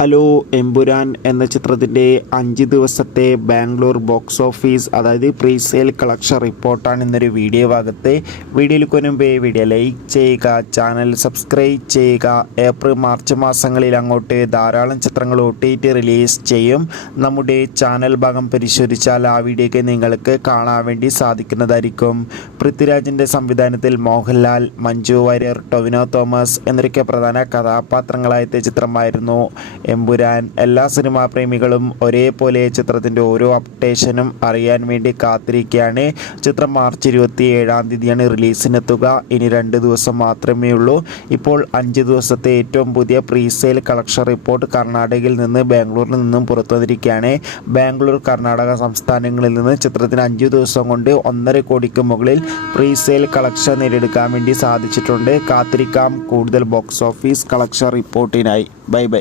Hello Empuraan എന്ന ചിത്രത്തിന്റെ അഞ്ച് ദിവസത്തെ ബാംഗ്ലൂർ ബോക്സ് ഓഫീസ് അതായത് പ്രീ സെയിൽ കളക്ഷൻ റിപ്പോർട്ടാണ് ഇന്നൊരു വീഡിയോ ഭാഗത്ത്. വീഡിയോയിൽ കൊനുമ്പേ വീഡിയോ ലൈക്ക് ചെയ്യുക ചാനൽ സബ്സ്ക്രൈബ് ചെയ്യുക. ഏപ്രിൽ മാർച്ച് മാസങ്ങളിൽ അങ്ങോട്ട് ധാരാളം ചിത്രങ്ങൾ ഒ റിലീസ് ചെയ്യും. നമ്മുടെ ചാനൽ ഭാഗം പരിശോധിച്ചാൽ ആ വീഡിയോയ്ക്ക് നിങ്ങൾക്ക് കാണാൻ വേണ്ടി സാധിക്കുന്നതായിരിക്കും. പൃഥ്വിരാജിന്റെ സംവിധാനത്തിൽ മോഹൻലാൽ മഞ്ജു വാര്യർ ടൊവിനോ തോമസ് എന്നൊക്കെ പ്രധാന കഥാപാത്രങ്ങളായ ചിത്രമായിരുന്നു. എമ്പുരാൻ. എല്ലാ സിനിമാ പ്രേമികളും ഒരേപോലെ ചിത്രത്തിന്റെ ഓരോ അപ്ഡേഷനും അറിയാൻ വേണ്ടി കാത്തിരിക്കുകയാണ്. ചിത്രം മാർച്ച് ഇരുപത്തി ഏഴാം തീയതിയാണ് റിലീസിനെത്തുക ഇനി രണ്ട് ദിവസം മാത്രമേ ഉള്ളൂ. ഇപ്പോൾ അഞ്ച് ദിവസത്തെ ഏറ്റവും പുതിയ പ്രീസെയിൽ കളക്ഷൻ റിപ്പോർട്ട് കർണാടകയിൽ നിന്ന് ബാംഗ്ലൂരിൽ നിന്നും പുറത്തു വന്നിരിക്കുകയാണ്. ബാംഗ്ലൂർ കർണാടക സംസ്ഥാനങ്ങളിൽ നിന്ന് ചിത്രത്തിന് അഞ്ച് ദിവസം കൊണ്ട് ഒന്നര കോടിക്ക് മുകളിൽ പ്രീസെയിൽ കളക്ഷൻ നേടിയെടുക്കാൻ വേണ്ടി സാധിച്ചിട്ടുണ്ട്. കാത്തിരിക്കാം. കൂടുതൽ box office collection റിപ്പോർട്ടിനായി. Bye bye.